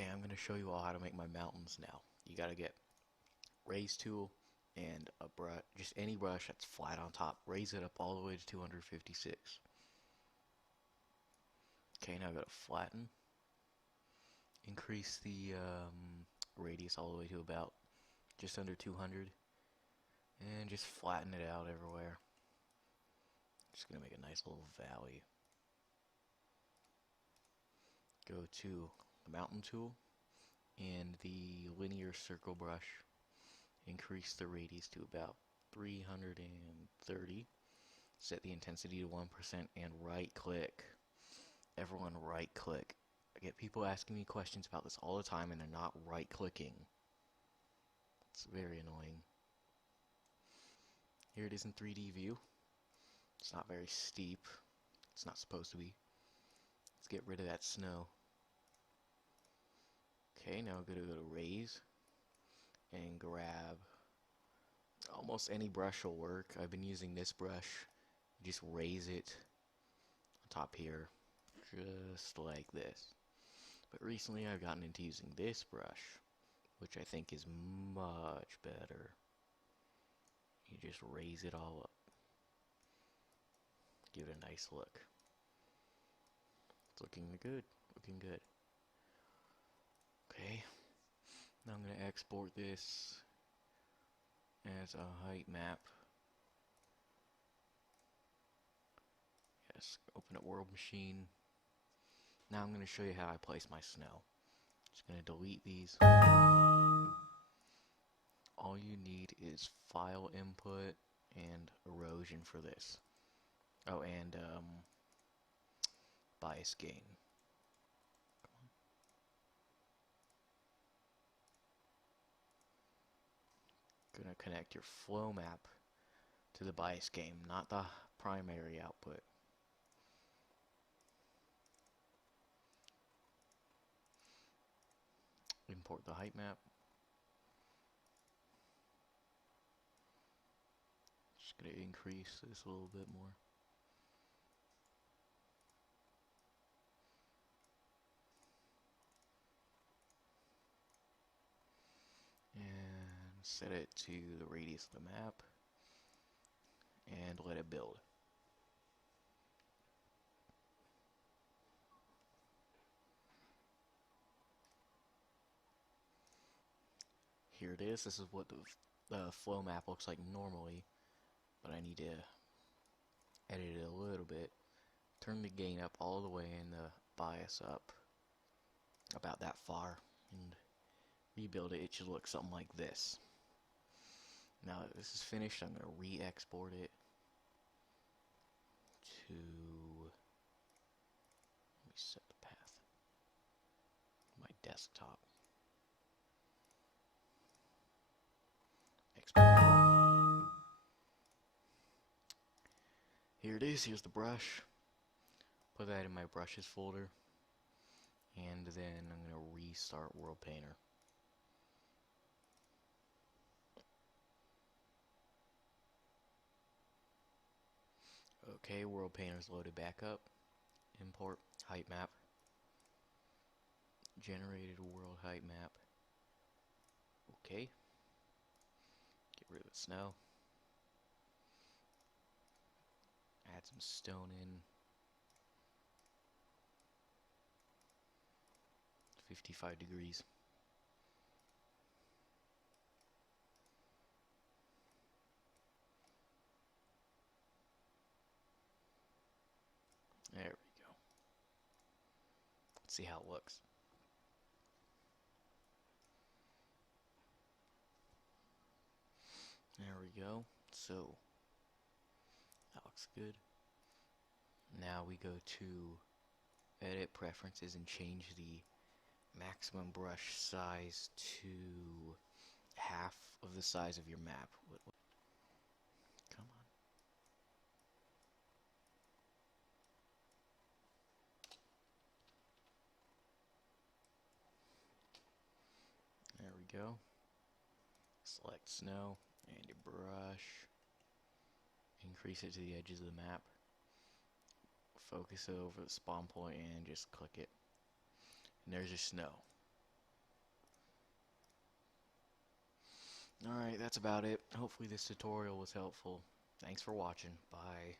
Okay, I'm going to show you all how to make my mountains now. You got to get raise tool and a brush, just any brush that's flat on top. Raise it up all the way to 256. Okay, now go to flatten. Increase the radius all the way to about just under 200. And just flatten it out everywhere. Just going to make a nice little valley. Go to the mountain tool and the linear circle brush. Increase the radius to about 330. Set the intensity to 1% and right click. Everyone right click. I get people asking me questions about this all the time and they're not right clicking. It's very annoying. Here it is in 3D view. It's not very steep. It's not supposed to be. Let's get rid of that snow. Okay, now we're going to go to raise and grab almost any brush will work. I've been using this brush. Just raise it on top here, just like this. But recently I've gotten into using this brush, which I think is much better. You just raise it all up. Give it a nice look. It's looking good, looking good. Okay, now I'm going to export this as a height map. Yes, open up World Machine. Now I'm going to show you how I place my snow. Just going to delete these. All you need is file input and erosion for this. Oh, and bias gain. Gonna connect your flow map to the bias gain, not the primary output. Import the height map. Just gonna increase this a little bit more. And set it to the radius of the map. And let it build. Here it is. This is what the flow map looks like normally, but I need to edit it a little bit. Turn the gain up all the way and the bias up about that far, and rebuild it. It should look something like this. Now that this is finished, I'm going to re-export it to, let me set the path, my desktop. Export. Here it is, here's the brush. Put that in my brushes folder, and then I'm going to restart World Painter. Okay, World Painter's loaded back up. Import height map. Generated a world height map. Okay. Get rid of the snow. Add some stone in. 55 degrees. There we go. Let's see how it looks. There we go. So, that looks good. Now we go to Edit Preferences and change the maximum brush size to half of the size of your map. Come on. There we go. Select snow and your brush. Increase it to the edges of the map. Focus it over the spawn point and just click it. And there's your snow. that's about it. Hopefully this tutorial was helpful. Thanks for watching. Bye.